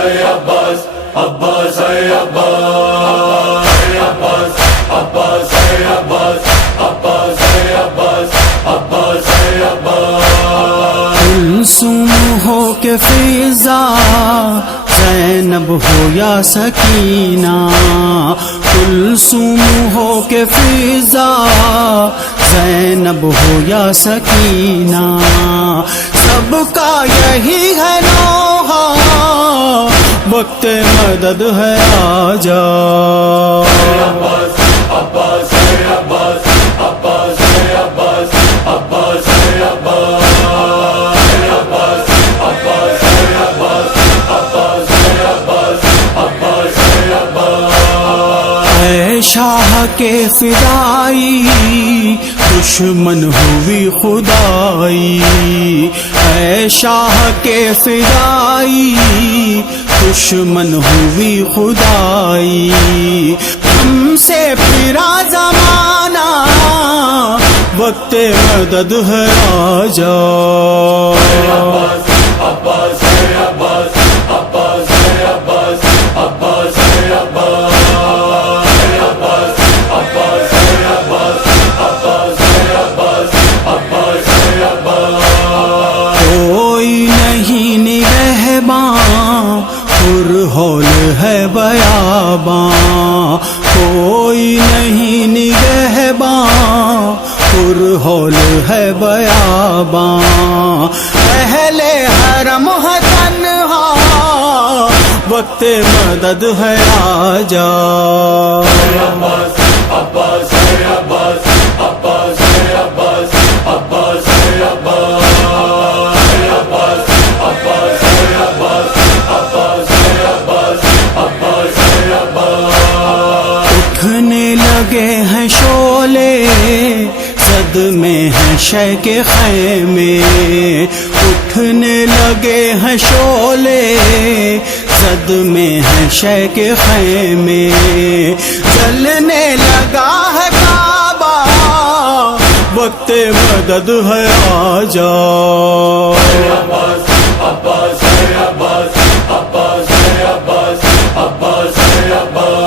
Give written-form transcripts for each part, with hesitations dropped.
Abbas, Abbas, Abbas, Abbas, Abbas, Abbas, Abbas, Abbas, Abbas, Abbas. Kulsoom हो के फिजा, ज़ैनब हो या सकीना। कुलसूम हो के फिजा, ज़ैनब हो या सकीना। सबका यही है नौहा, वक्त मदद है आजा। Abbas, Abbas, Abbas, Abbas, Abbas, Abbas, Abbas. Shah के फिदाई, दुश्मन हुई खुदाई। ऐ शाह के फिदाई, दुश्मन हुई खुदाई। हमसे फिरा जमाना, वक्त मदद है आजा। Abbas, Abbas, Abbas, Abbas, Abbas, Abbas, Abbas. कोई नहीं निगहबां, पुरहौल है बयाबां। कोई नहीं निगहबां, पुरहौल है बयाबां। अहले हरम है तन्हा, वक्त मदद है आजा। Abbas, Abbas, Abbas, Abbas, Abbas, Abbas, Abbas. उठने लगे हैं शोले, सदमे हैं शय के खैमे। उठने लगे हैं शोले, सदमे हैं शय के खैमे। जलने लगा है काबा, वक्त मदद है आजा। Abbas, Abbas, Abbas, Abbas, Abbas, Abbas, Abbas.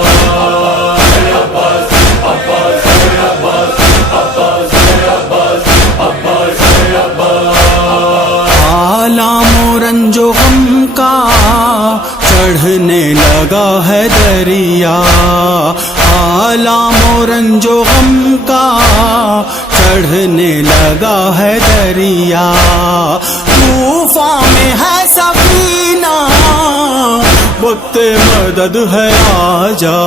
आलामो रंजो गम का चढ़ने लगा है दरिया। आलामो रंजो गम का चढ़ने लगा है दरिया। तूफान में है सफीना, वक्त मदद है आजा।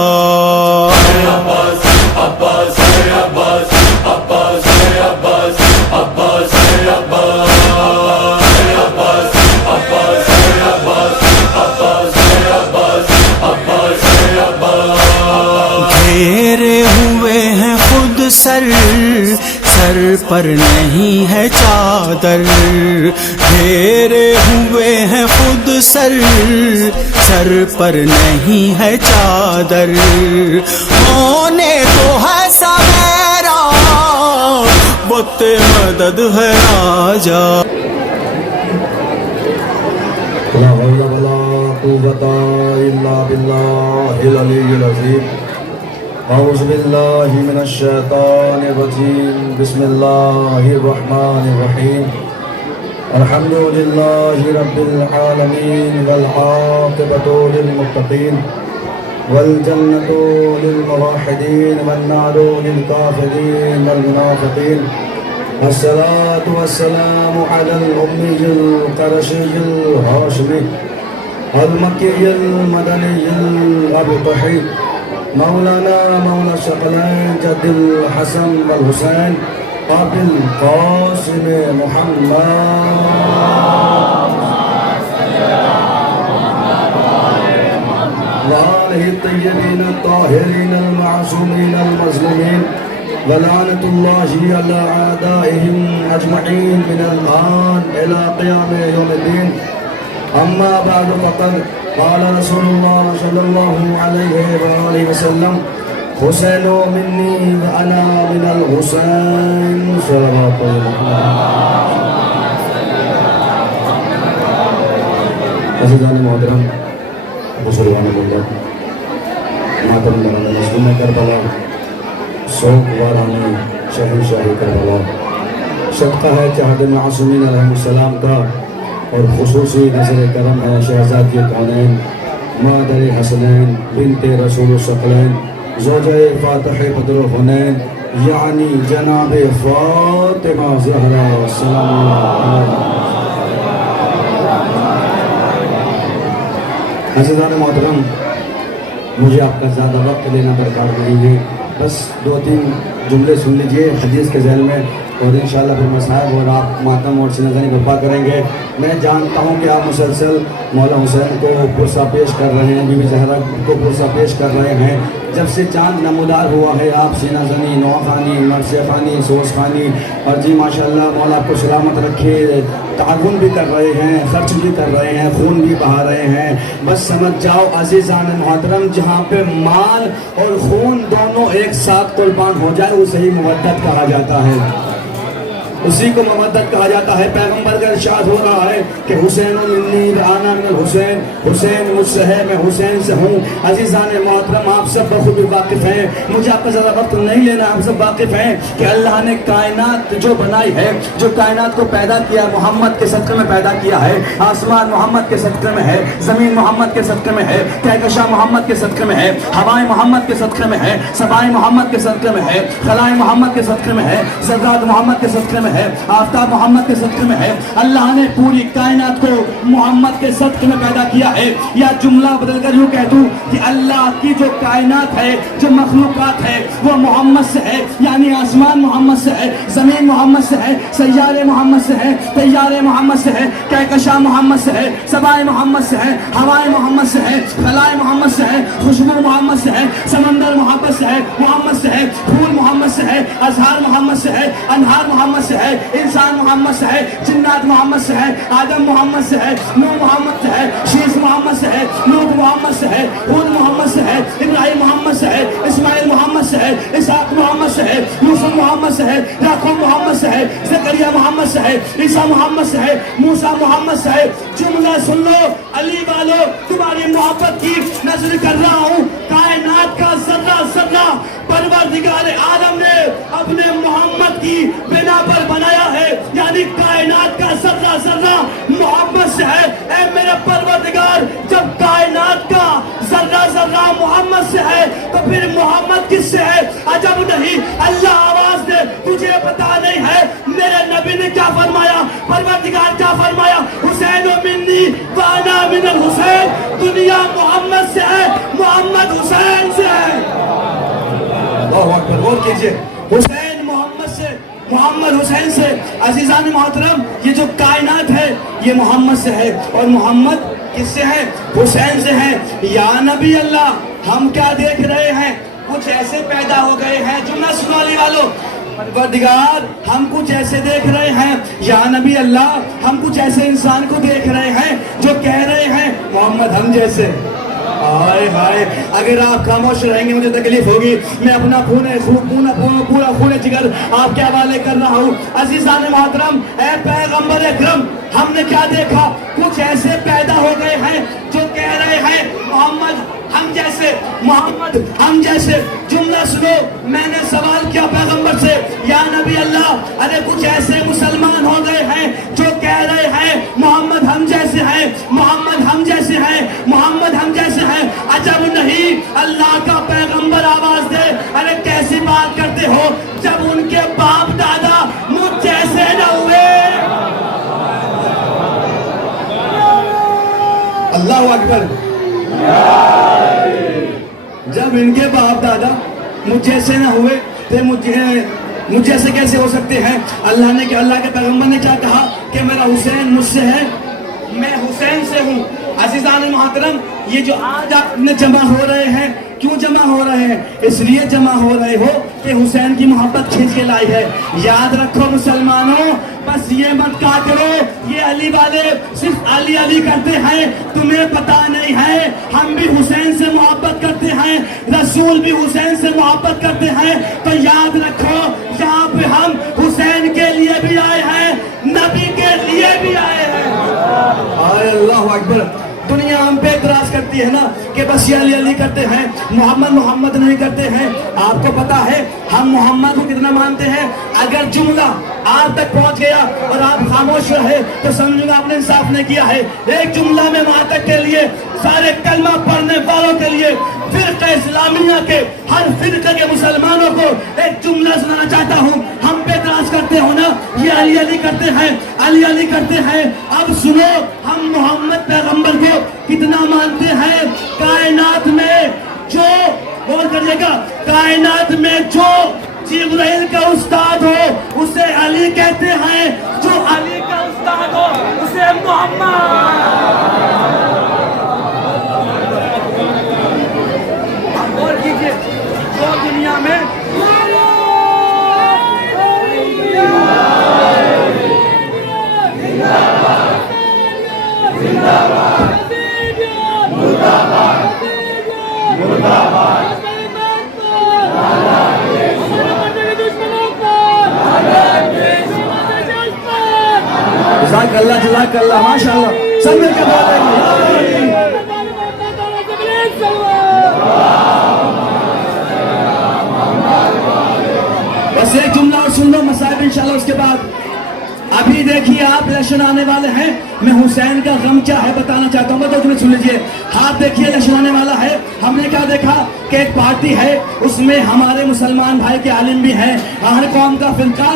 Abbas, Abbas, Abbas, Abbas, Abbas, Abbas, Abbas. घेरे हुए हैं खुद सर, सर पर नहीं है चादर। घेरे हुए हैं खुद सर, सर पर नहीं है चादर। होने तो है सवेरा, वक्त मदद है आजा। ला हौला वला कुव्वता इल्ला बिल्लाहिल अलीय्यिल अज़ीम। औज़ु बिल्लाहि मिनश शैतानिर रजीम। बिस्मिल्लाहिर रहमानिर रहीम। अल्हम्दुलिल्लाहि रब्बिल आलमीन वल आक़िबतु लिल मुत्तक़ीन वल जन्नतु लिल मुवahhidin वन नारु लिल काफिरीन वल मुनाफ़िक़ीन। अस्सलातु वस्सलामु अलल उम्मिय्यिल क़रशिय्यिल हाशिमी अल मक्किय्यिल मदनिय्यिल अबतही मौलाना मौला शकलैन जद्दुल हसन वल हुसैन अबिल क़ासिम मुहम्मद वालिहि तय्यबीन ताहिरीन अल मासूमीन अल मज़लूमीन वलानतुल्लाहि अला आदाइहिम अजमईन मिनल आन इला क़ियाम यौमिद्दीन। अम्मा बअद फ़क़द क़ाल रसूलुल्लाह सल्लल्लाहु अलैहि वसल्लम हुसैनो मिन्नी व अना मिनल हुसैन। सल्लल्लाहु अलैहि वसल्लम। अज़ीज़ान मोहतरम, बुजुर्गान मुल्लत, मातम दरान मज़लूम करबला, शौक़ वाराने शहंशाह करबला, सदका है जहाद मासूमीन अलैहिस्सलाम का और खुसूसी नज़र करम है शहज़ादी कौनैन मादर हसनैन बिनते रसूल सकलैन ज़ौजे फ़ातिह बद्र हुनैन यानी जनाब फ़ातिमा ज़हरा सलाम अज़ीज़ान मोहतरम, मुझे आपका ज़्यादा वक्त लेना दरकार नहीं है, बस 2-3 जुमले सुन लीजिए हदीस के ज़ैल में और इंशाअल्लाह फिर मसाहब और आप मातम और सीनाज़नी बर्पा करेंगे। मैं जानता हूँ कि आप मुसलसल मौला हुसैन को पुरसा पेश कर रहे हैं, बीबी ज़हरा को पुरसा पेश कर रहे हैं। जब से चाँद नमूदार हुआ है आप सीनाज़नी, नौखानी, मरसे खानी, सोस खानी और जी माशाअल्लाह मौला आपको सलामत रखे, ताउन भी कर रहे हैं, खर्च भी कर रहे हैं, खून भी बहा रहे हैं। बस समझ जाओ अज़ीज़ान मोहतरम, जहाँ पे माल और खून दोनों एक साथ कुर्बान हो जाए उसे ही मुवद्दत कहा जाता है, उसी को मवद्दत कहा जाता है। पैगंबर का इरशाद हो रहा है कि हुसैन मिन्नी आना मिनल हुसैन, हुसैन मुझसे है मैं हुसैन से हूँ। अज़ीज़ान मोहतरम, आप सब बखूबी वाकिफ़ हैं, मुझे आपका ज़्यादा वक्त नहीं लेना, आप सब वाकिफ़ हैं कि अल्लाह ने कायनात जो बनाई है, जो कायनात को पैदा किया मोहम्मद के सदक़े में पैदा किया है। आसमान मोहम्मद के सदक़े में है, ज़मीन मोहम्मद के सदक़े में है, कहकशां मोहम्मद के सदक़े में है, हवाएं मोहम्मद के सदक़े में है, सबाएं मोहम्मद के सदक़े में है, खलाएं मोहम्मद के सदक़े में है, ज़र्रात मोहम्मद के सदक़े में है, आफ्ताब मोहम्मद के सदक़े में है। अल्लाह ने पूरी कायनात को मोहम्मद के सदक़े में पैदा किया है। या जुमला बदल कर यूँ कह दूँ कि अल्लाह की जो कायनात है, जो मखलूक़ात है, वो मोहम्मद से है, यानी आसमान मोहम्मद से है, ज़मीन मोहम्मद से है, सैयारे मोहम्मद से है, तैयारे मोहम्मद से है, कहकशां मोहम्मद से है, सबाएं मोहम्मद से है, हवाएं मोहम्मद से है, खलाएं मोहम्मद से है, खुशबू मोहम्मद से है, समंदर मोहम्मद से है, फूल मोहम्मद से है, अज़हार मोहम्मद से है, अनहार मोहम्मद से है, इंसान मोहम्मद से है, जिन्नात मोहम्मद से है, आदम मोहम्मद से है, नूह मोहम्मद से है, शीश मोहम्मद से है, नूह मोहम्मद से है, हूद मोहम्मद से है, इब्राहिम मोहम्मद से है, इस्माइल मोहम्मद से है, इसहाक मोहम्मद से है, यूसुफ मोहम्मद से है, याकूब मोहम्मद से है, ज़करिया मोहम्मद से है, ईसा मोहम्मद से है, मूसा मोहम्मद से है। जुमला सुन लो अली वालो, तुम्हारी मोहब्बत की नजर कर रहा हूँ। कायनात का ज़र्रा ज़र्रा परवरदिगार आलम ने अपने मोहम्मद की बिना पर बनाया है, यानी कायनात का ज़र्रा ज़र्रा मोहम्मद से है। ऐ मेरे परवरदिगार, जब कायनात का ज़र्रा ज़र्रा मोहम्मद से है तो फिर मोहम्मद किससे है? अजब नहीं, अल्लाह आवाज दे, तुझे पता नहीं है मेरे नबी ने क्या फरमाया, परवरदिगार क्या फरमाया? हुसैन मिन्नी व अना मिनल हुसैन, दुनिया मोहम्मद से है, मोहम्मद हुसैन से है। अल्लाहु अकबर, गौर कीजिए, हुसैन मोहम्मद से, मोहम्मद हुसैन से। अज़ीज़ान मोहतरम, ये जो कायनात है ये मोहम्मद से है और मोहम्मद किससे है? हुसैन से है। या नबी अल्लाह, हम क्या देख रहे हैं? कुछ ऐसे पैदा हो गए हैं, जुमला सुनाने वालों, परवरदिगार हम कुछ ऐसे देख रहे हैं, या नबी अल्लाह हम कुछ ऐसे इंसान को देख रहे हैं जो कह रहे हैं मोहम्मद हम जैसे। हाय हाय, अगर आप खामोश रहेंगे मुझे तकलीफ होगी। मैं अपना पूरा खून जिगर आपके हवाले कर रहा हूँ। अज़ीज़ान मोहतरम, ऐ पैगंबर अकरम, हमने क्या देखा? कुछ ऐसे पैदा हो गए हैं जो कह रहे हैं मोहम्मद हम जैसे, मोहम्मद हम जैसे। जुमला सुनो, मैंने सवाल किया पैगंबर से, या नबी अल्लाह, अरे कुछ ऐसे मुसलमान हो गए हैं जो कह रहे हैं मोहम्मद हम जैसे हैं, मोहम्मद हम जैसे हैं, मोहम्मद हम जैसे हैं। अजब नहीं, अल्लाह का पैगंबर आवाज दे, अरे कैसी बात करते हो जब उनके बाप दादा मुझ जैसे न हुए। अल्लाह अकबर, जब इनके बाप दादा मुझ जैसे न हुए तो मुझ जैसे कैसे हो सकते हैं? अल्लाह ने क्या, अल्लाह के पैगंबर ने क्या कहा कि मेरा हुसैन मुझसे है, मैं हुसैन से हूँ। अज़ीज़ान मोहतरम, ये जो आज आपने जमा हो रहे हैं, क्यों जमा हो रहे हैं? इसलिए जमा हो रहे हो कि हुसैन की मोहब्बत खींच के लाई है। याद रखो मुसलमानों, बस ये मत कहा करो ये अली वाले सिर्फ अली अली करते हैं, तुम्हें पता नहीं है हम भी हुसैन से मोहब्बत करते हैं, रसूल भी हुसैन से मोहब्बत करते हैं। तो याद रखो, यहाँ पे हम हुसैन के लिए भी आए हैं, नबी के लिए भी आए हैं। अल्लाह अकबर। दुनिया हम पे इतराज करती कहती है ना कि बस ये अली अली करते हैं, मोहम्मद मोहम्मद नहीं करते हैं। आपको पता है हम मोहम्मद को कितना मानते हैं? अगर जुमला आप तक पहुंच गया और आप खामोश रहे तो समझूंगा आपने इंसाफ नहीं किया है। एक जुमला में वहां तक के लिए, सारे कलमा पढ़ने वालों के लिए, फिरका इस्लामिया के हर फिरका के मुसलमानों को एक जुमला सुनाना चाहता हूँ। हम पे इतराज करते हो ना, ये अली अली करते हैं, अली अली करते हैं। अब सुनो, हम मोहम्मद पैगंबर को कितना मानते हैं। कायनात में जो, गौर करिएगा, कायनात में जो जिब्राइल का उस्ताद हो उसे अली कहते हैं, जो अली का उस्ताद हो उसे मोहम्मद। और कीजिए जो दुनिया में जज़ाकल्लाह जज़ाकल्लाह, माशाअल्लाह, सब मिलकर बोलेंगे। बस एक जुमला और सुन लो मसाइब इंशाल्लाह। उसके बाद अभी देखिए आप इलेक्शन आने वाले हैं, मैं हुसैन का गम क्या है बताना चाहता हूँ, तो तुम्हें सुन लीजिए। हाथ देखिए, इलेक्शन आने वाला है। हमने क्या देखा कि एक पार्टी है, उसमें हमारे मुसलमान भाई के आलिम भी हैं, हर कौम का फिरका,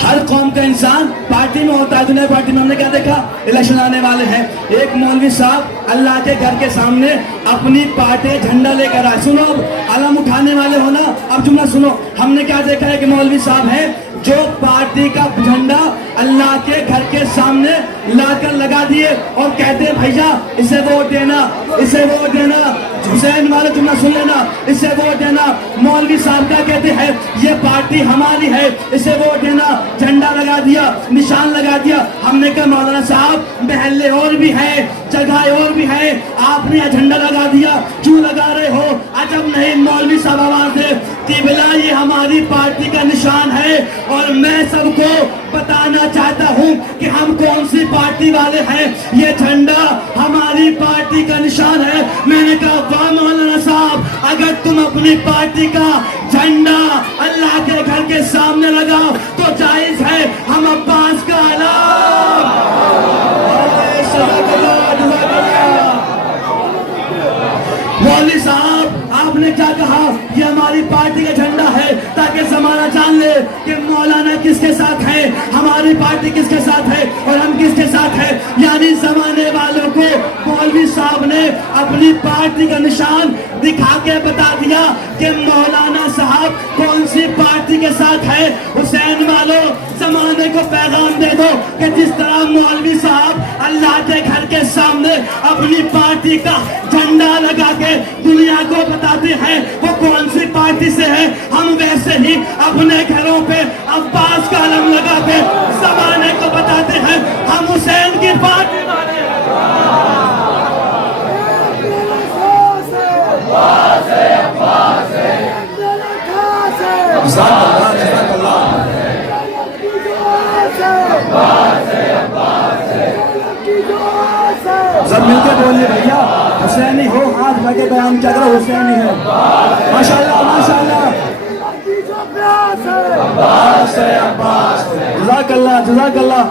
हर कौम का इंसान पार्टी में होता है। दुनिया पार्टी में हमने क्या देखा, इलेक्शन आने वाले हैं। एक मौलवी साहब अल्लाह के घर के सामने अपनी पार्टी झंडा लेकर आए। सुनो, अब अलम उठाने वाले हो ना, अब जुमला सुनो। हमने क्या देखा है कि मौलवी साहब हैं जो पार्टी का झंडा अल्लाह के घर के सामने लाकर लगा दिए और कहते हैं भैया इसे वोट देना, इसे वोट देना। हुसैन वाले जुमला सुन लेना, इसे वोट देना। मौलवी साहब क्या कहते हैं, ये पार्टी हमारी है, इसे वोट देना। झंडा लगा दिया, निशान लगा दिया। हमने कहा मौलाना साहब महल्ले और भी है, जगह और भी है, आपने यह झंडा लगा दिया, क्यों लगा रहे हो? अजब नहीं। मौलवी साहब आवाज दे, किबला ये हमारी पार्टी का निशान है और मैं सबको बताना चाहता हूँ कि हम कौन सी पार्टी वाले हैं। ये झंडा हमारी पार्टी का निशान है। मैंने कहा वाह मौलाना साहब, अगर तुम अपनी पार्टी का झंडा अल्लाह के घर के सामने लगाओ तो जायज है। हम अब्बास का मौलवी साहब आपने क्या कहा, ये हमारी पार्टी का झंडा है, ताकि जमाना जान ले कि मौलाना किसके साथ है, हमारी पार्टी किसके साथ है और हम किसके साथ है। यानी जमाने वालों को मौलवी साहब ने अपनी पार्टी का निशान दिखा के बता दिया कि मौलाना साहब कौन सी पार्टी के साथ है। हुसैन वालों, जमाने को पैगाम दे दो कि जिस तरह मौलवी साहब अल्लाह के घर के सामने अपनी पार्टी का झंडा लगा के दुनिया को बताते हैं वो कौन सी पार्टी से है, हम वैसे ही अपने घरों पे अब्बास का अलम लगा के जमाने को बताते हैं हम हुसैन की पार्टी वाले हैं। सब मिलकर बोलिए भैया हुसैनी हो, हाथ लगे बयान क्या करो, हुसैनी है। माशाल्लाह माशाल्लाह, जज़ाकल्लाह जज़ाकल्लाह।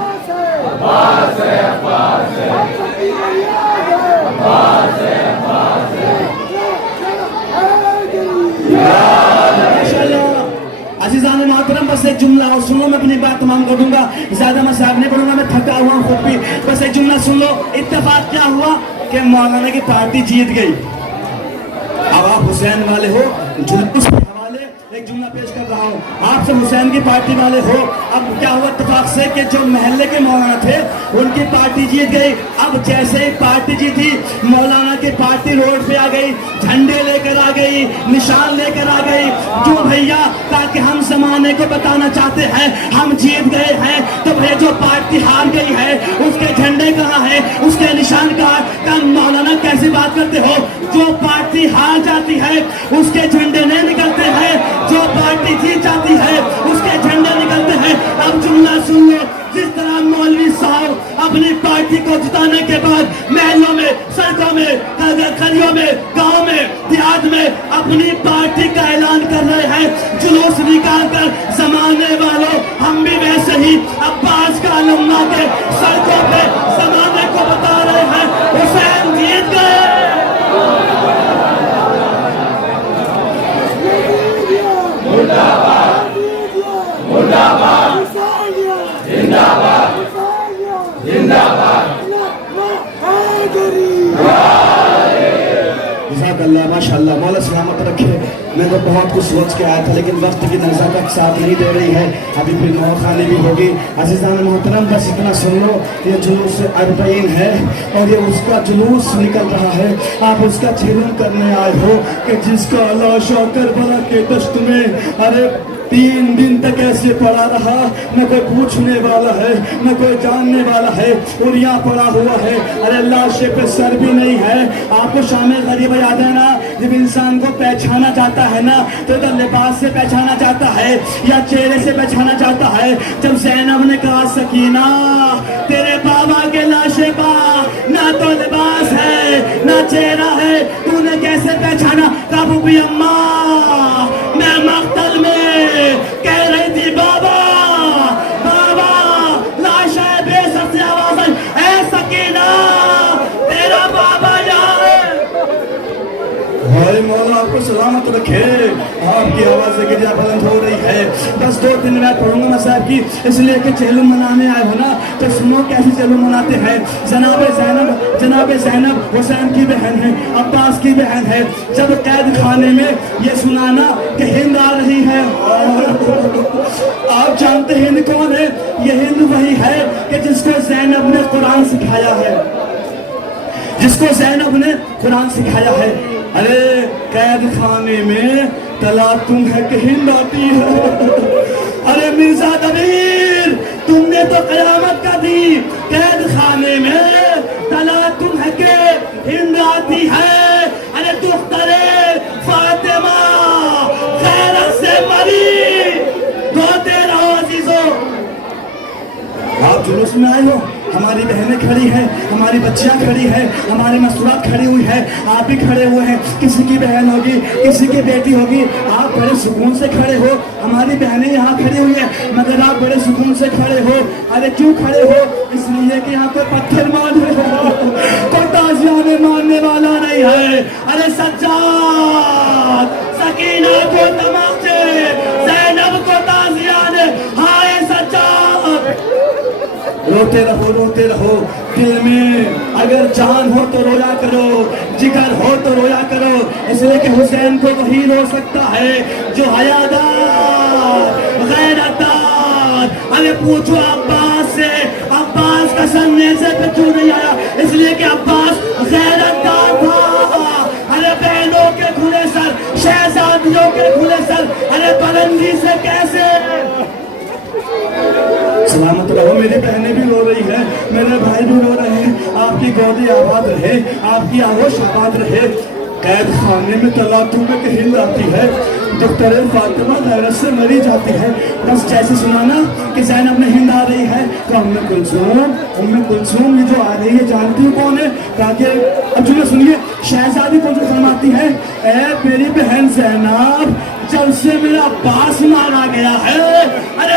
अज़ीज़ान मोहतरम, बस एक जुमला और सुन लो, मैं अपनी बात तमाम कर दूंगा, ज्यादा मसाइब नहीं पढ़ूंगा, मैं थका हुआ खुद भी। बस एक जुमला सुन लो। इत्तेफाक क्या हुआ कि मौलाना की पार्टी जीत गई। अब आप हुसैन वाले हो, जुलूस के हवाले एक जुमला पेश कर रहा हूँ। आप सब हुसैन की पार्टी वाले हो। अब क्या हुआ इत्तेफाक से कि जो महल्ले के मौलाना थे उनकी पार्टी जीत गई। अब जैसे ही पार्टी जीती, मौलाना की पार्टी रोड पे आ गई, झंडे लेकर आ गई, निशान लेकर आ गई। क्यों भैया? ताकि हम जमाने को बताना चाहते हैं हम जीत गए हैं। तो भैया जो पार्टी हार गई है उसके झंडे कहाँ है, उसके निशान कहाँ? कम मौलाना कैसी बात करते हो? जो पार्टी हार जाती है उसके झंडे नहीं निकलते हैं, जो पार्टी जीत जाती है उसके झंडे निकलते हैं। अब जुमला सुन लो, जिस तरह मौलवी साहब अपनी पार्टी को जिताने के बाद महलों में, सड़कों में, गलियों में, गांव में, देहात में अपनी पार्टी का ऐलान कर रहे हैं। जुलूस निकाल कर जमाने वालों, हम भी वैसे ही अब्बास का लम्मा के सड़कों पे जमाने को बता रहे हैं हुसैन जीत गए। जज़ाकल्लाह माशाअल्लाह, मौला सलामत रखे। मैं तो बहुत कुछ सोच के आया था लेकिन वक्त की नज़ाकत साथ नहीं दे रही है। अभी फिर नौखानी भी होगी। अज़ीज़ान मोहतरम, बस इतना सुन लो, ये जुलूस अरबईन है और ये उसका जुलूस निकल रहा है। आप उसका चेलन करने आए हो कि जिसका लाशा करबला के दश्त में अरे 3 दिन तक ऐसे पड़ा रहा, न कोई पूछने वाला है, न कोई जानने वाला है, और यहाँ पड़ा हुआ है। अरे लाशे पे सर भी नहीं है। आपको शामिल गरीब याद है ना, जब इंसान को पहचाना जाता है ना तो इधर लिबास से पहचाना जाता है या चेहरे से पहचाना जाता है। जब ज़ैनब ने कहा सकीना तेरे बाबा के लाशे पा ना तो लिबास है ना चेहरा है, तूने कैसे पहचाना? काबू भी अम्मा मैं मख्तल में कह रही थी बाबा बाबा, लाश है, बेसर से आवाज आई, ऐ सकीना तेरा बाबा यहाँ है। हाय मौला आपको सलामत रखे। आपकी आवाज़ गिरिया बुलंद हो रही है। बस 2-3 मिनट पढ़ूंगा मैं साहब की, इसलिए कि चेलू मनाने आए हो ना तो सुनो कैसे चेलू मनाते हैं। जनाब ज़ैनब हुसैन की बहन है, अब्बास की बहन है। जब कैद खाने में ये सुनाना कि हिंद आ रही है, आप जानते हैं हिंद कौन है? ये हिंद वही है कि जिसको ज़ैनब ने कुरान सिखाया है, जिसको ज़ैनब ने कुरान सिखाया है। अरे कैद खाने में तलातुम है कि हिंद आती है। अरे मिर्जा दबीर तुमने तो कयामत का दी, कैद खाने में तलातुम है कि हिंद आती है। अरे दुख्तरे फातिमा खैरत से मरी, रोते रहो अजीजों। आप जुलूस में आए हो, हमारी बहनें खड़ी हैं, हमारी बच्चियां खड़ी हैं, हमारी मस्तूरात खड़ी हुई है, आप भी खड़े हुए हैं। किसी की बहन होगी, किसी की बेटी होगी, आप बड़े सुकून से खड़े हो। हमारी बहनें यहाँ खड़ी हुई है मगर आप बड़े सुकून से खड़े हो। अरे क्यों खड़े हो? इसलिए कि यहाँ पे पत्थर मारने कोई ताजियाने मारने वाला नहीं है। अरे सज्जाद सकीना को तमाचे, ज़ैनब को ताजियाने, हाय सज्जाद। रोते रहो। दिल में अगर जान हो तो रोया करो, जिगर हो तो रोया करो, इसलिए कि हुसैन को वही रो सकता है जो हयादार गैरतदार। अरे पूछो अब्बास से, अब्बास का सन्ने से पे क्यों नहीं आया? इसलिए कि अब्बास गैरतदार था। अरे बहनों के खुले सर, शहजादियों के खुले सर, अरे बुलंदी से कैसे? सलामत रहो। मेरी बहनें भी रो रही है, मेरे भाई भी रो रहे हैं। आपकी गोदी आबाद रहे, आपकी आगोश आबाद रहे। कैद खाने में तलातुम में हिंद आती है, दुख्तरे फातिमा गैरत से मरी जाती है। बस जैसे सुनाना कि ज़ैनब में हिंद आ रही है तो उम्मे कुलसूम ये जो आ रही है जानती हूँ कौन है? ताकि अब जो सुनिए, शहजादी को जो फरमाती है, ए मेरी बहन ज़ैनब जब से मेरा अब्बास मारा गया है, अरे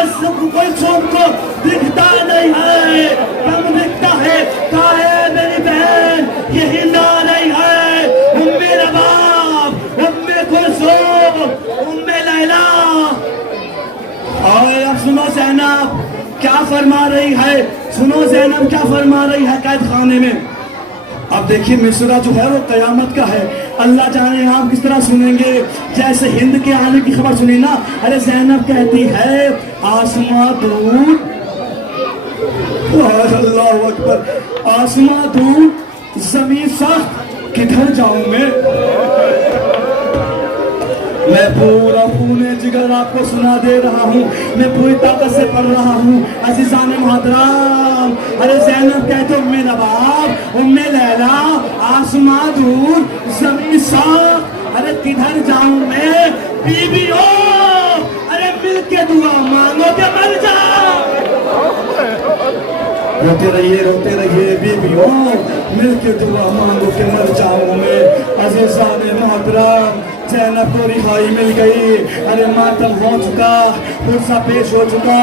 कोई सबको दिखता नहीं है, कम दिखता है। कहा है मेरी बहन ये हिंद आ रही है, उम्मे रबाब, उम्मे कुलसूम, उम्मे लैला। और अब सुनो ज़ैनब क्या फरमा रही है, सुनो ज़ैनब क्या फरमा रही है कैद खाने में। अब देखिए मिसरा जो है वो कयामत का है, अल्लाह जाने आप किस तरह सुनेंगे। जैसे हिंद के आने की खबर सुनी ना, अरे ज़ैनब कहती है आसमां दूर, अल्लाह अकबर, आसमां दूर ज़मीन सख्त, किधर जाऊं मैं पूरा खूने जिगर आपको सुना दे रहा हूँ, मैं पूरी ताकत से पढ़ रहा हूँ। अज़ीज़ान मोहतरम, अरे ज़ैनब कहते उम्मे नवाब, उम्मे लैला, आसमां दूर ज़मीन साख, अरे किधर जाऊं मैं बीबियों, अरे मिल के दुआ मांगो के मर जाओ। रोते रहिए बीबियों, मिलके दुआ मांगो के मर जाऊं मैं। अज़ीज़ान मोहतरम, ज़ैनब को रिहाई मिल गई। अरे मातम हो चुका, गुस्सा पेश हो चुका।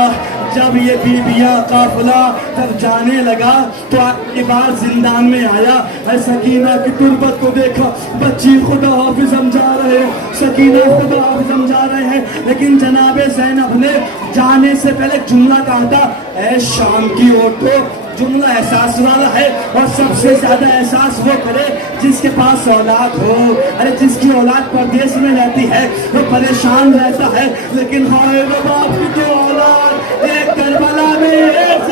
जब ये बीबियां काफिला तब जाने लगा तो आखिरी बार जिंदान में आया। सकीना की तुरबत को देखा, बच्ची खुदा हाफिज समझा रहे हैं, सकीना खुदा हाफिज समझा रहे हैं, लेकिन जनाबे ज़ैनब ने जाने से पहले जुमला कहा था, ऐ शाम की औरतों। जुमला एहसास वाला है और सबसे ज्यादा एहसास वो करे जिसके पास औलाद हो। अरे जिसकी औलाद परदेश में रहती है वो परेशान रहता है, लेकिन हाय वो बाप की तो औलाद एक करबला में एक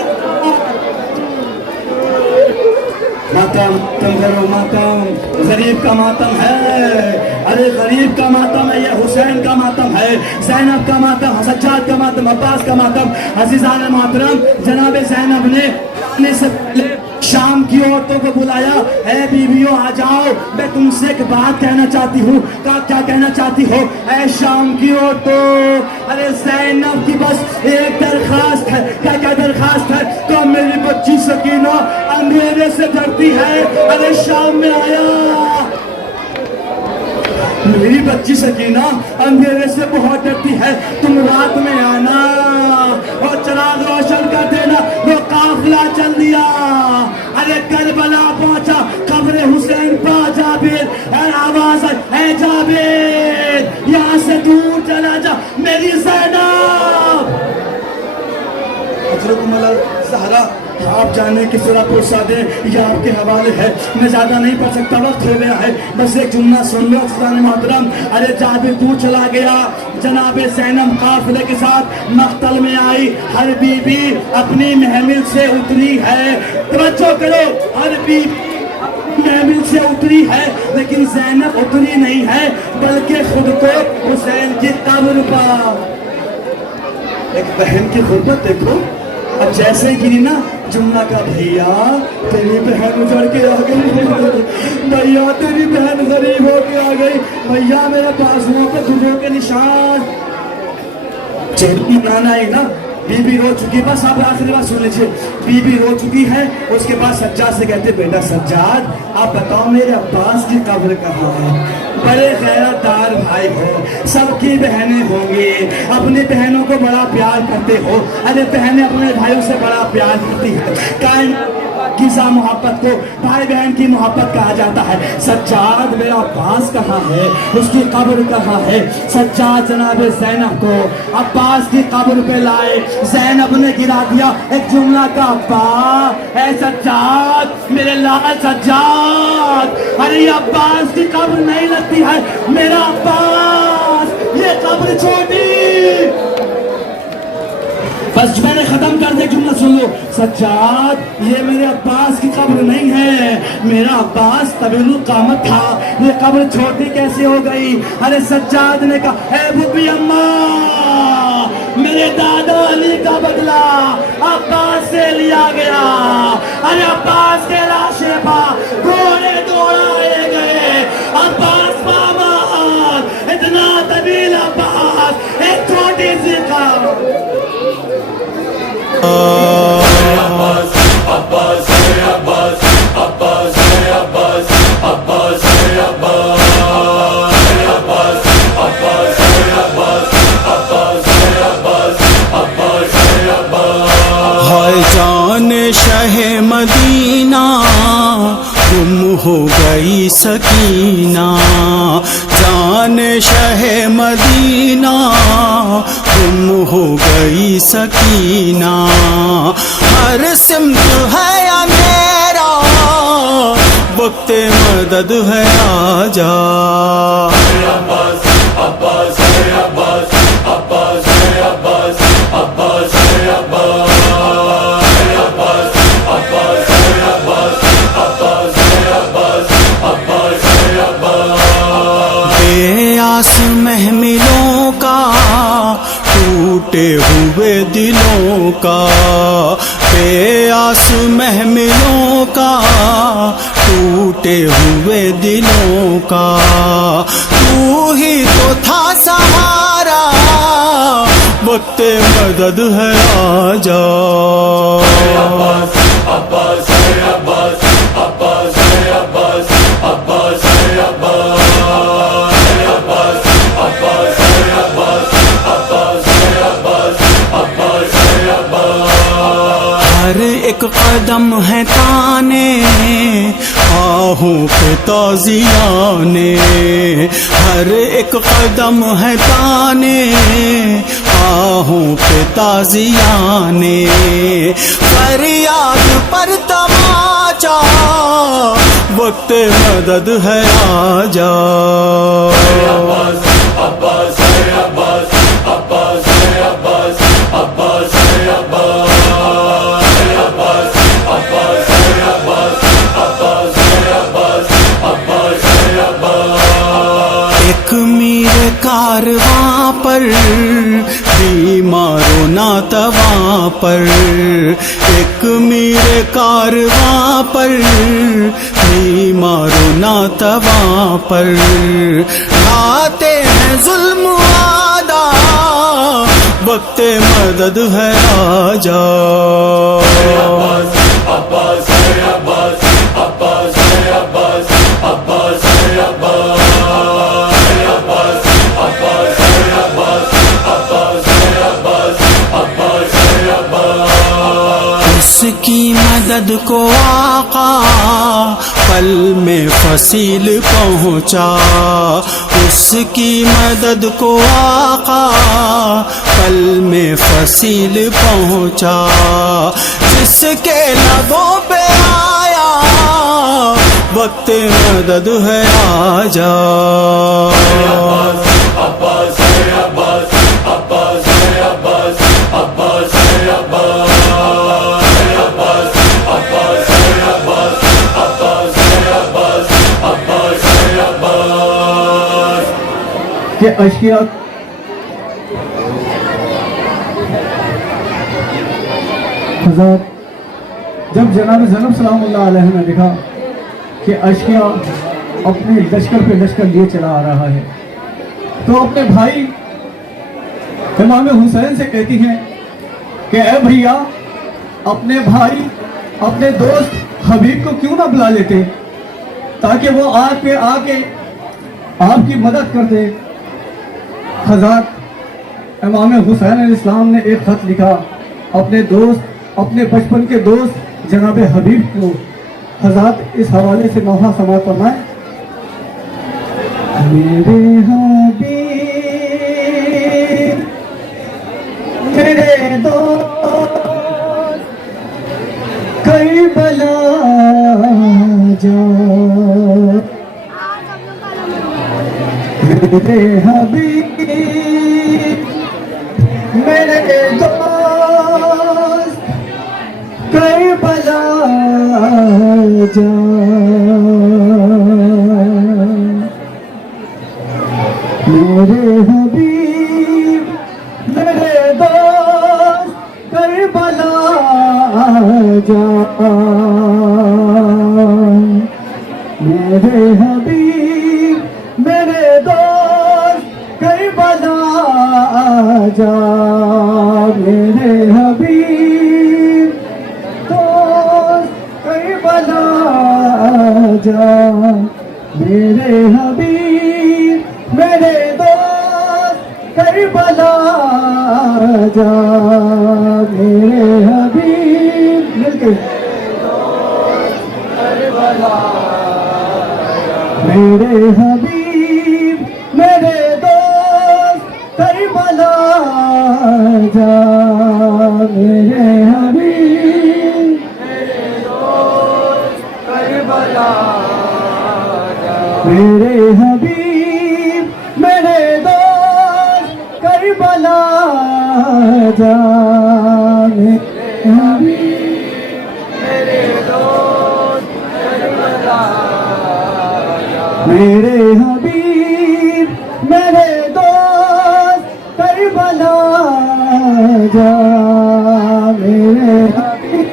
मातम, तुम करो मातम, गरीब का मातम है। अरे गरीब का मातम है, ये हुसैन का मातम है, ज़ैनब का मातम, सज्जाद का मातम, अब्बास का मातम। अज़ीज़ान मोहतरम, जनाब ज़ैनब ने आने से पहले शाम की औरतों को बुलाया, ऐ बीवियों आ जाओ, मैं तुमसे एक बात कहना चाहती हूँ। क्या कहना चाहती हो ऐ शाम की औरतों? अरे ज़ैनब की बस एक दरखास्त है। क्या दरखास्त है? तो मेरी बच्ची सकीना अंधेरे से डरती है। अरे शाम में आया, मेरी बच्ची सकीना अंधेरे से बहुत डरती है, तुम रात में आना और चिराग रोशन कर देना। वो काफिला चल दिया। अरे करबला पहुंचा, कब्र हुसैन पा जाबिर, आवाज है जाबिर यहाँ से दूर चला जा मेरी ज़ैनब। सहरा, आप जाने की सूरत पुरसादे ये आपके हवाले है, मैं ज्यादा नहीं पढ़ सकता, वक्त हो गया है। बस एक जुमला सुन लो अज़ीज़ान मोहतरम। अरे जाबिर दूर चला गया, जनाबे ज़ैनब काफिले के साथ मख्तल में आई। हर बीबी अपनी महमिल से उतरी है, तवज्जो करो, हर बीबी महमिल से उतरी है, लेकिन ज़ैनब उतरी नहीं है, बल्कि खुद को हुसैन की कब्र पर। एक बहन की गुर्बत देखो, अब जैसे गिरी ना जुम्ला का, भैया तेरी बहन उजड़ के आ गई, भैया तेरी बहन गरीब होके आ गई, भैया मेरे बाजुओं पे दुखों के निशान। चेहरी नाना है ना, बीबी रो चुकी। बस आप आखिरी बात सुन लीजिए, बीबी रो चुकी है। उसके बाद सज्जाद से कहते, बेटा सज्जाद आप बताओ मेरे अब्बास की कब्र कहाँ है? बड़े गैरतदार भाई हो, सबकी बहनें होंगी, अपनी बहनों को बड़ा प्यार करते हो। अरे बहनें अपने भाइयों से बड़ा प्यार करती है। कायनात किसा मोहब्बत को भाई बहन की मोहब्बत कहा जाता है। सज्जाद मेरा अब्बास कहाँ है? उसकी कब्र कहाँ है? सज्जाद जनाबे ज़ैनब को अब्बास की कब्र पे लाए। ज़ैनब ने गिरा दिया एक जुमला का, अब्बा ऐ सज्जाद, मेरे लाल सज्जाद, अरे अब्बास की कब्र नहीं लगती है, मेरा अब्बास, ये कब्र छोटी। बस मैंने खत्म कर दिया, जुमला सुन लो। सज्जाद ये मेरे अब्बास की कब्र नहीं है, मेरा अब्बास तवील कामत था, ये कब्र छोटी कैसे हो गई? अरे सज्जाद ने कहा, है बुबी अम्मा, मेरे दादा अली का बदला अब्बास से लिया गया। अरे अब्बास के लाशे पर घोड़े दौड़ाए गए, अब्बास मामा इतना तवील अब्बास, एक छोटी सी कब्र। Abbas, Abbas, Abbas, Abbas, Abbas, Abbas, Abbas, Abbas, Abbas, Abbas, Abbas, Abbas, Abbas, Abbas. हाय जान शहे मदीना, गुम हो गई सकीना, जान शहे मदीना, गुम हो गई सकीना। हर सिमत है अंधेरा, वक्त मदद है आजा। Abbas, Abbas, Abbas, Abbas, Abbas, Abbas, Abbas, Abbas, Abbas, Abbas, Abbas, Abbas, Abbas, Abbas. बेआस महमिलों का, टूटे हुए दिलों का, बेआस महमिलों का, टूटे हुए दिलों का, तू ही तो था सहारा, वक्त मदद है आजा। Abbas, Abbas, hey Abbas, Abbas, hey Abbas, Abbas, hey Abbas, hey Abbas, Abbas, hey Abbas, Abbas, hey Abbas, Abbas, hey Abbas. हर एक कदम है ताने आहों पे ताजियाने, हर एक कदम है ताने आहों पे ताजियाने, फरियाद पर तमाचा वक्त मदद है आजा। Abbas, Abbas, hey Abbas, Abbas, hey Abbas, Abbas, hey Abbas, hey Abbas, Abbas, hey Abbas, Abbas, hey Abbas, Abbas, hey Abbas. एक मीर कारवां पर बीमारों ना तवां पर, एक मीर कारवां पर बीमारों ना तवां पर, ढाते हैं जुल्म आदा वक्त मदद है आजा। Abbas, Abbas, hey Abbas, Abbas, hey Abbas, Abbas, hey Abbas, hey Abbas, Abbas, hey Abbas, Abbas, hey Abbas, Abbas, hey Abbas. उसकी मदद को आका पल में फसील पहुँचा, उसकी मदद को आका पल में फसील पहुँचा, जिसके लबों पे आया वक्त मदद है आजा। Abbas, hey Abbas, Abbas, hey Abbas, Abbas, hey Abbas, hey Abbas, Abbas, hey Abbas, Abbas, hey Abbas, Abbas, hey Abbas. कि अशिया हज़रत जब जनाब ज़ैनब सलामुल्लाह अलैहा ने देखा कि अशिया अपने लश्कर पे लश्कर लिए चला आ रहा है, तो अपने भाई इमाम हुसैन से कहती हैं कि ए भैया, अपने भाई अपने दोस्त हबीब को क्यों ना बुला लेते ताकि वो आग पे आके आपकी मदद कर दे। हज़रत इमाम हुसैन अलैहिस्सलाम ने एक ख़त लिखा अपने दोस्त, अपने बचपन के दोस्त जनाब हबीब को। हज़रत इस हवाले से नौहा समात फरमाए। मेरे हबीब मेरे दोस्त करबला जा, मेरे हबीब मेरे दोस्त करबला जा, मेरे हबीब मेरे दोस्त करबला जा, मेरे हबीब मेरे दोस्त करबला जा, मेरे हबीब दोस्त करबला जा, मेरे हबीब मेरे दोस्त करबला जा, मेरे हबीब मिलके मेरे हबीब मेरे दोस्त करबला जा, मेरे हबीब मेरे दोस्त करबला जा, मेरे हबीब मेरे दोस्त करबला जा, मेरे हबीब मेरे दोस्त करबला जा, मेरे हबीब मेरे दोस्त करबला जा, मेरे हबीब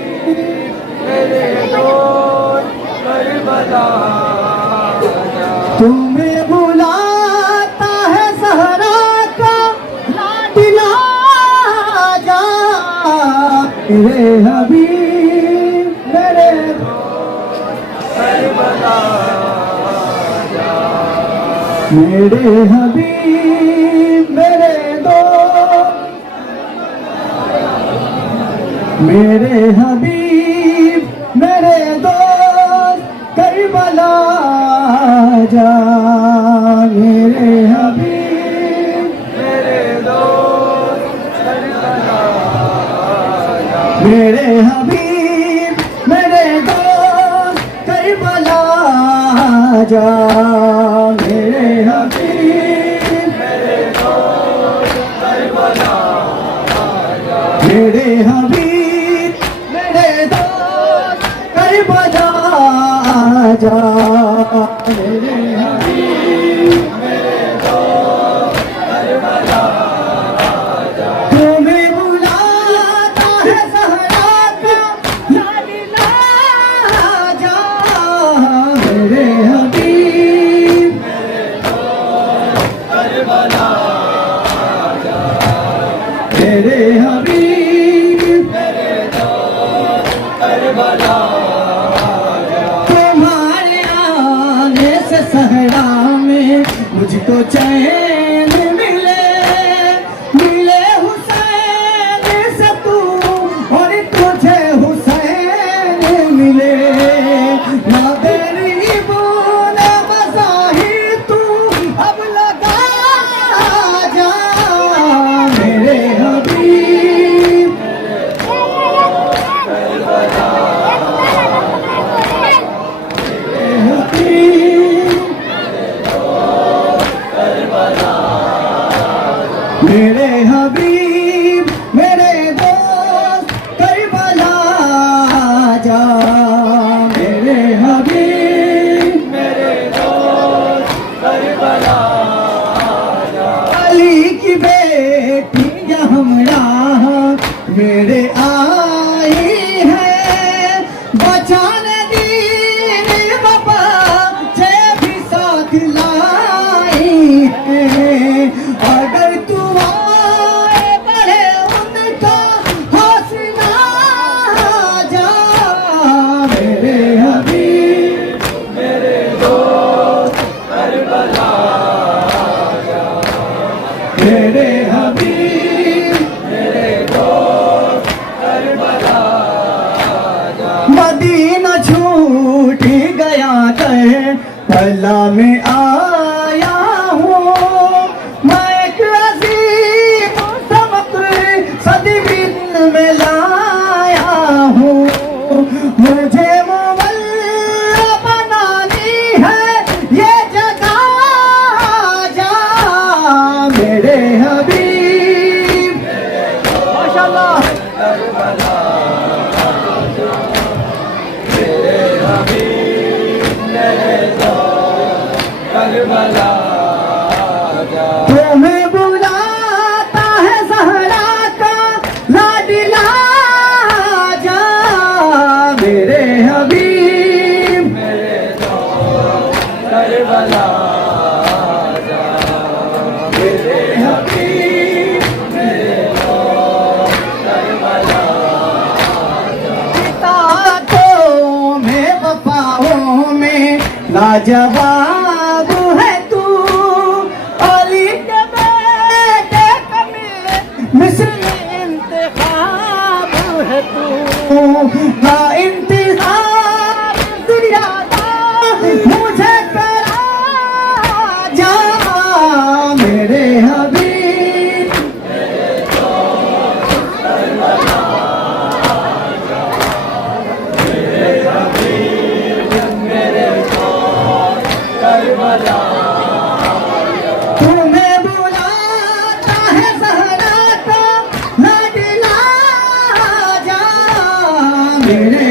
मेरे दोस्त करबला जा, तुम्हें बुलाता है सहरा का लाटिला जा, मेरे हबीब मेरे हबीब मेरे दोस्त, मेरे हबीब मेरे दोस्त करबला जा, मेरे हबीब मेरे दोस्त करबला जा, मेरे हबीब मेरे दोस्त करबला जा, मेरे हबीब मेरे दोस्त करबला जा, मेरे हबीब मेरे दोस्त करबला जा, मेरे हबीब मेरे दोस्त करबला जा, तुम्हें बुलाता है सहरा का लाडला जा, मेरे हबीब मेरे दोस्त करबला जा, मेरे हबीब मेरे दोस्त करबला जा, तुम्हारे आने से सहरा में मुझको चैन मिले, मिले हुसैन से तू और तुझे हुसैन मिले, ना तेरी बोले मज़ाही तू अब लगा जा, मेरे हबीब मेरे हबीब मेरे हबीब मेरे दोस्त करबला जा, मेरे हबीब मेरे दोस्त करबला जा, अली की बेटी हमरा मेरे आई है, बचाने दीन बाबा जे भी साथ लाई है, अगर तू आए बढ़े उनका हौसला जा, मेरे हबीब मेरे दोस्त करबला जा, मेरे हबीब मेरे दोस्त करबला जा, मदीना छूट गया कर भला में आया हूँ, मैं एक अजीम सबक सदीन में लाया हूँ, मुझे मुवल्ला बनानी है ये जगह जा, मेरे हबीब माशाल्लाह करबला जा, मेरे हबीब मेरे दोस्त करबला जा, तुम्हें बुलाता है सहरा का लाडला जा, मेरे हबीब मेरे दोस्त करबला जा, मेरे हबीब मेरे दोस्त करबला जा, इताअतों में वफाओं में लाजवाब है तू, अली के बेटे कमीर मिस्र इंतखाब है तू, ना इंतजार ज्यादा मुझे करा जा, मेरे हबीब मेरे दोस्त करबला जा, मेरे हबीब मेरे दोस्त करबला जा, तुम्हें बुलाता है सहरा का लाडला जा, मेरे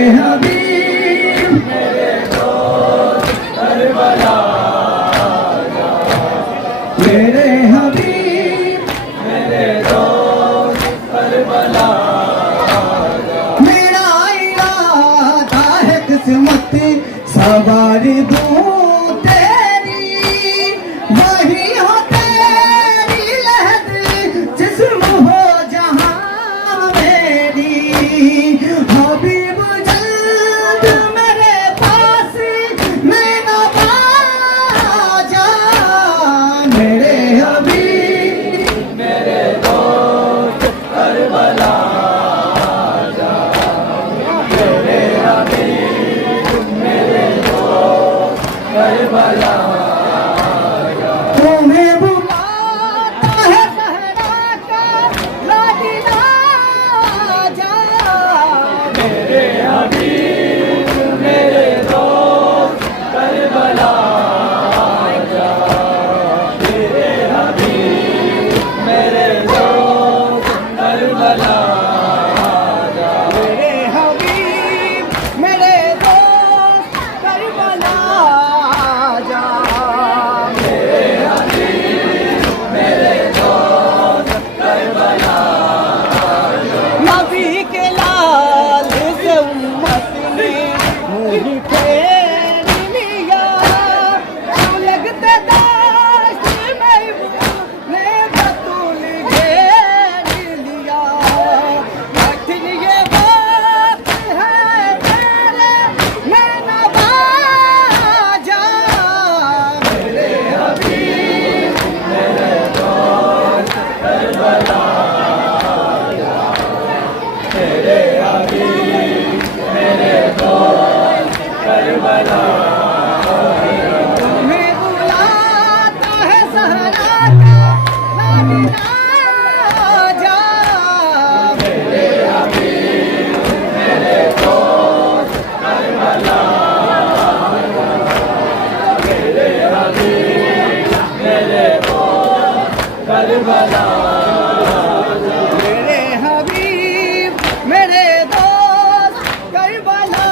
मेरे हबीब मेरे दोस्त करबला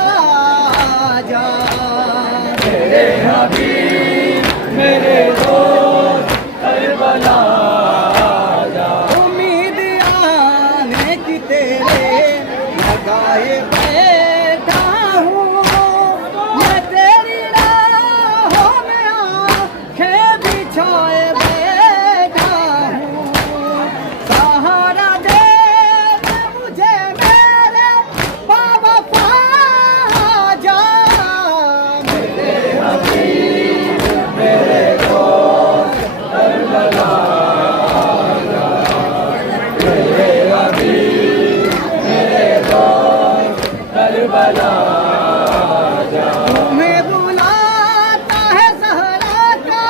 जा मेरे हबीब मेरे दोस्त करबला जा उम्मीद आने की तेरे लगाए बैठा हूँ मैं तेरी राहों में आंखें बिछाए बैठा हूँ सहारा दे मुझे मेरे बाबा जा मेरे हबीब मेरे दोस्त करबला जा मेरे हबीब मेरे दोस्त करबला जा तुम्हें बुलाता है सहरा का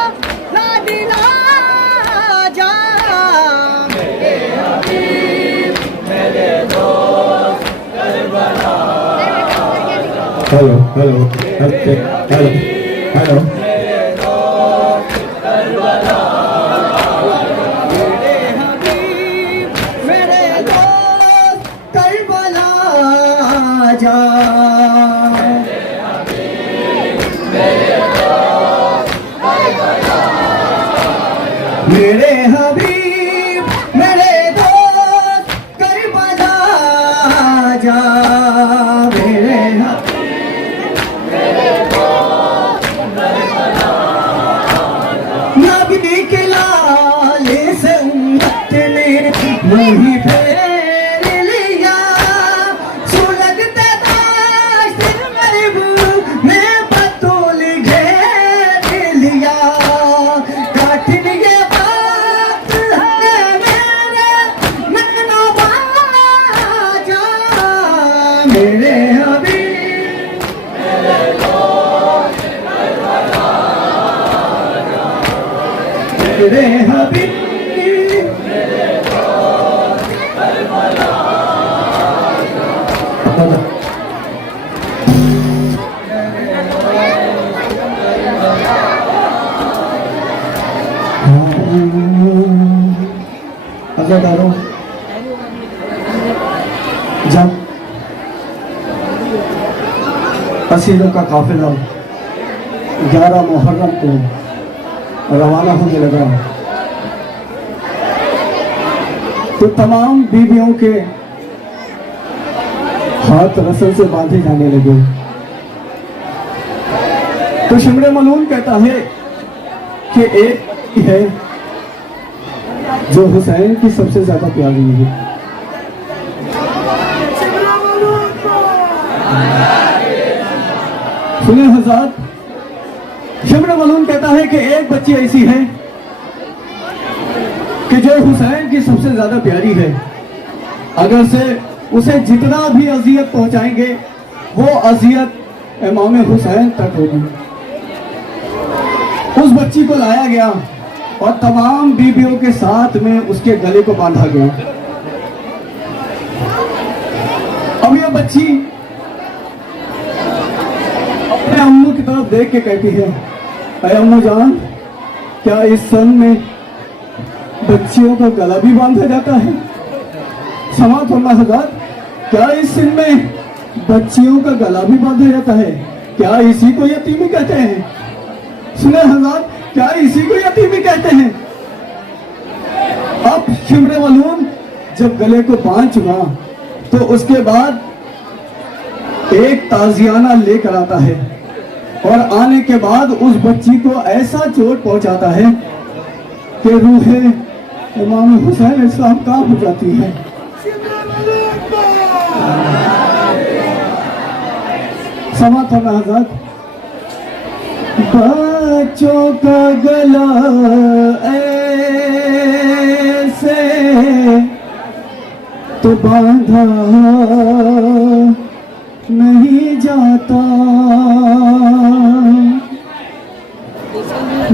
लाडला जा मेरे हबीब मेरे दोस्त Karbala hello hello hello hello मेरे दोस्त करबला मेरे हबीब मेरे दोस्त करबला जा मेरे हबीब मेरे दोस्त करबला जा मेरे नबी के लाले से उम्मत ने वही फेर लिया सुलगते दाश्त महबूब ने बतूल घेर लिया कठिन ये बात है मेरे नैनो बाजा मेरे हबीब मेरे हबीब अज़ादारों जब असीरों का काफिला 11 मुहर्रम को रवाना होने लगा तो तमाम बीवियों के हाथ रस्सी से बांधे जाने लगे। तो शिमरे मलून कहता है कि एक ही है जो हुसैन की सबसे ज्यादा प्यारी है। सुने हज़रात, शिमरे मलून कहता है कि एक बच्ची ऐसी है कि जो हुसैन की सबसे ज्यादा प्यारी है। अगर से उसे जितना भी अजियत पहुंचाएंगे वो अजियत इमाम हुसैन तक होगी। उस बच्ची को लाया गया और तमाम बीबियों के साथ में उसके गले को बांधा गया। अब यह बच्ची अपने अम्मू की तरफ देख के कहती है, अरे अम्मू जान, क्या इस सन में बच्चियों का गला भी बांधा जाता है? समात होना हज़रात, क्या इस सन में बच्चियों का गला भी बांधा जाता है? क्या इसी को यतीमी कहते हैं? सुने हज़रात, क्या इसी को यतीमी कहते हैं? अब शिमरे मलून जब गले को बांध चुका तो उसके बाद एक ताजियाना लेकर आता है और आने के बाद उस बच्ची को ऐसा चोट पहुंचाता है कि रूहे इमाम हुसैन इस्लाम कांप हो जाती है। समात होना हज़रत, बच्चों का गला ऐसे तो बांधा नहीं जाता,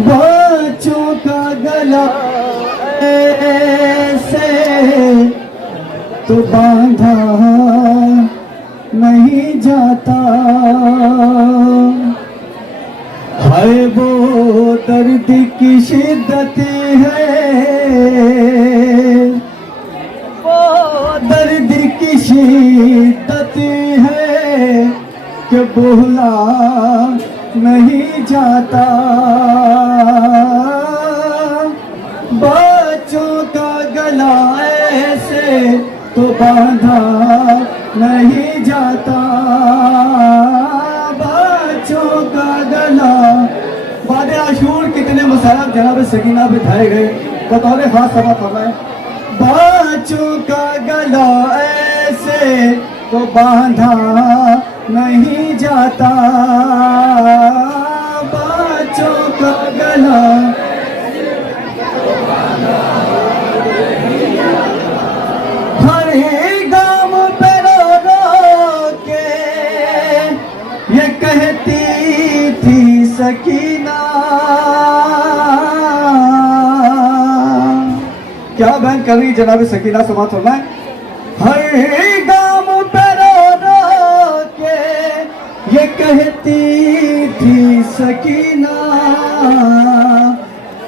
बच्चों का गला तो बांधा नहीं जाता। है वो दर्द की शिद्दत है, वो दर्द की शिद्दत है कि बोला नहीं जाता। बच्चों का गला ऐसे तो बांधा नहीं जाता। बच्चों का गला वादे आशूर कितने मसायब जनाब सकीना बिठाए गए बतौर खास सभा फरमाए। बच्चों का गला ऐसे तो बांधा नहीं जाता। बच्चों का गला हर गाम पे रो रो के ये कहती थी सकीना। क्या बहन कर रही जनाब सकीना समात फरमाए। हर गाम पे रो रो के ये कहती थी सकीना।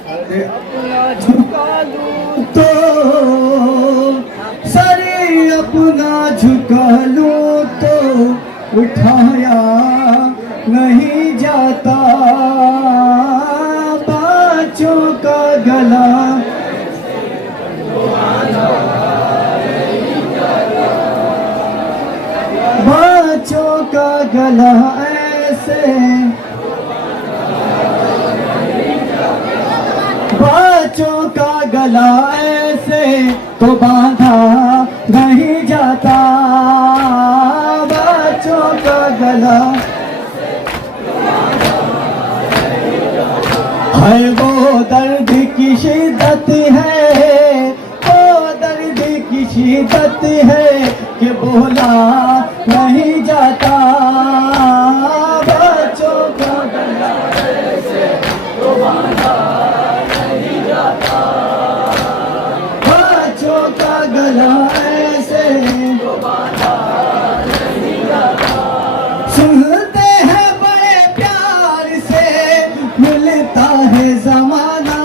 अरे अपना झुका लूं तो सर अपना झुका लूं तो उठाया नहीं जाता। बच्चों का गला बच्चों का गला ऐसे बच्चों का गला ऐसे तो बांधा नहीं जाता। बच्चों का गला है वो दर्द की शिद्दत है, वो दर्द की शिद्दत है कि बोला नहीं जाता। बच्चों का गला ऐसे तो बांधा नहीं जाता। बच्चों का गला ऐसे तो बांधा नहीं जाता। सुनते हैं बड़े प्यार से मिलता है जमाना।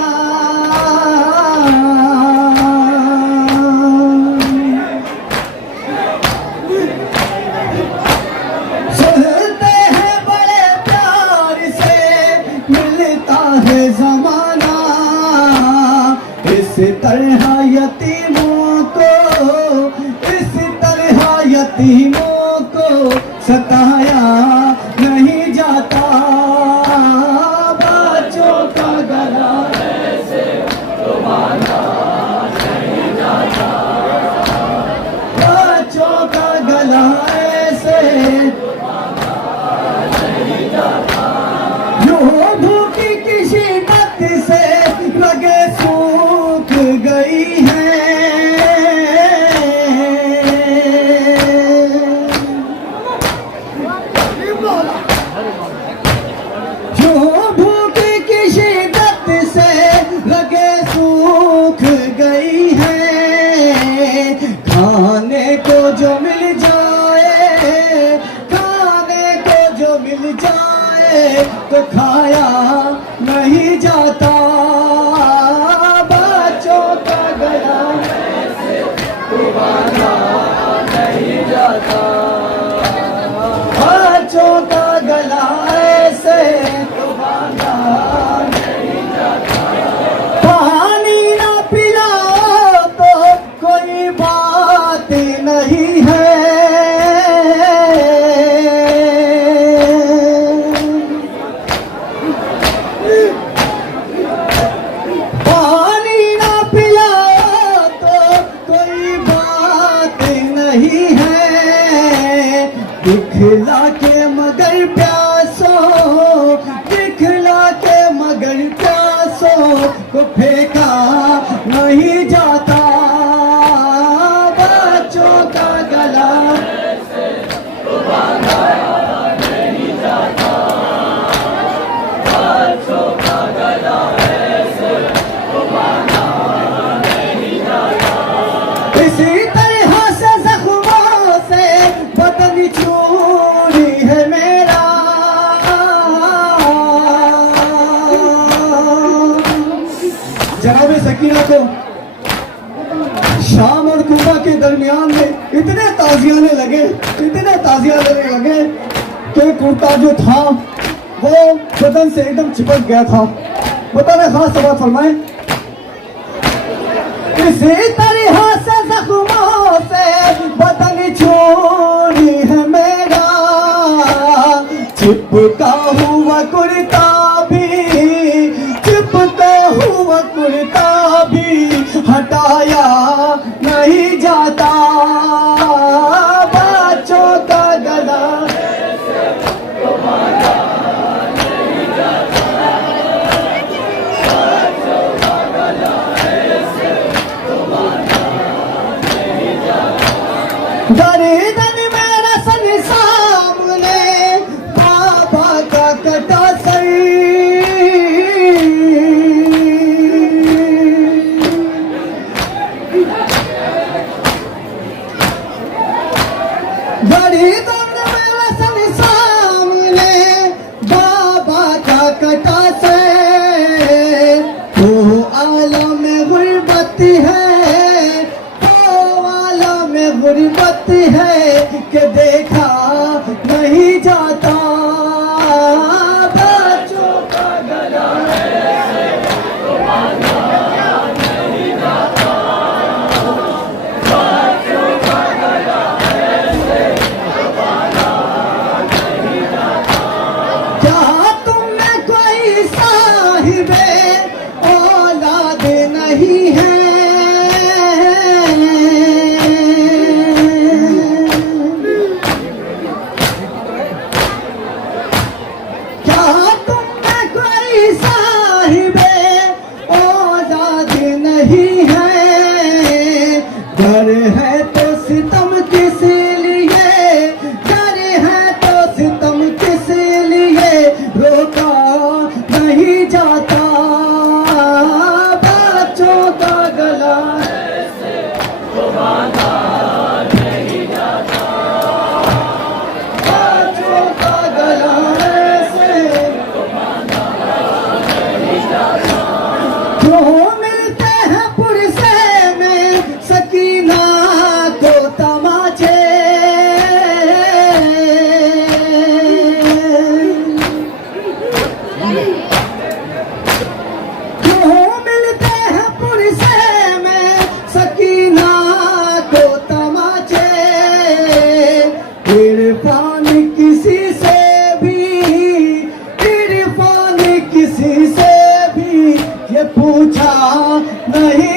सुनते हैं बड़े प्यार से मिलता है जमाना। इस तरह यतीमों को इस तरह यतीमों को सताया नहीं जाता। बच्चों का गला ऐसे तो बांधा नहीं जाता। बच्चों का गला ऐसे तो बांधा नहीं जाता। यूं भूखी की शिद्दत से लगे सूख गई है। जो भूख की शिद्दत से लगे सूख गई है। खाने को जो मिल जाए खाने को जो मिल जाए तो खाया नहीं जाता। बच्चों का गला ऐसे तो बांधा नहीं जाता। बच्चों का गला ऐसे तो बांधा नहीं जाता। पानी ना पिलाओ तो कोई बात नहीं है। पानी ना पिलाओ तो कोई बात नहीं है। दिखला के मगर प्यासों दिखला के मगर प्यासों को फेंका नहीं जाता। बच्चों का गला ऐसे तो बांधा नहीं जाता। बच्चों का गला ऐसे तो बांधा नहीं जाता। इसी तरह से शाम और कूफा के दरमियान में इतने ताजियाने लगे कि कुर्ता जो था वो बदन से एकदम चिपक गया था। बताने खास सवाल फरमाए, इसी तरह से जख्मों से बदन छोड़ी है मेरा, चिपका हुआ कुर्ता भी हटाया नहीं जाता, बच्चों का गला गर्दन मेरा सन सामने बाबा का कटा सर, गर्दन मेरा सन सामने बाबा का कटा से, वो आलम गुर्बत है, गुर्बत है कि देखा नहीं जाता, बच्चों का गला ऐसे तुम्हारा नहीं जाता, बच्चों का गला ऐसे तुम्हारा नहीं जाता। क्या तुमने कोई साहिबे औलाद नहीं है, घर है तो सितम किस लिए, घर है तो सितम किस लिए, रोका नहीं जाता, बच्चों का गला ऐसे बांधा नहीं जाता, बच्चों का गला ऐसे बांधा नहीं जाता। जो मिलते हैं पुरसे में सकीना को तमाचे, जो मिलते हैं पुरसे में सकीना को तमाचे, इरफान किसी से भी ये पूछा नहीं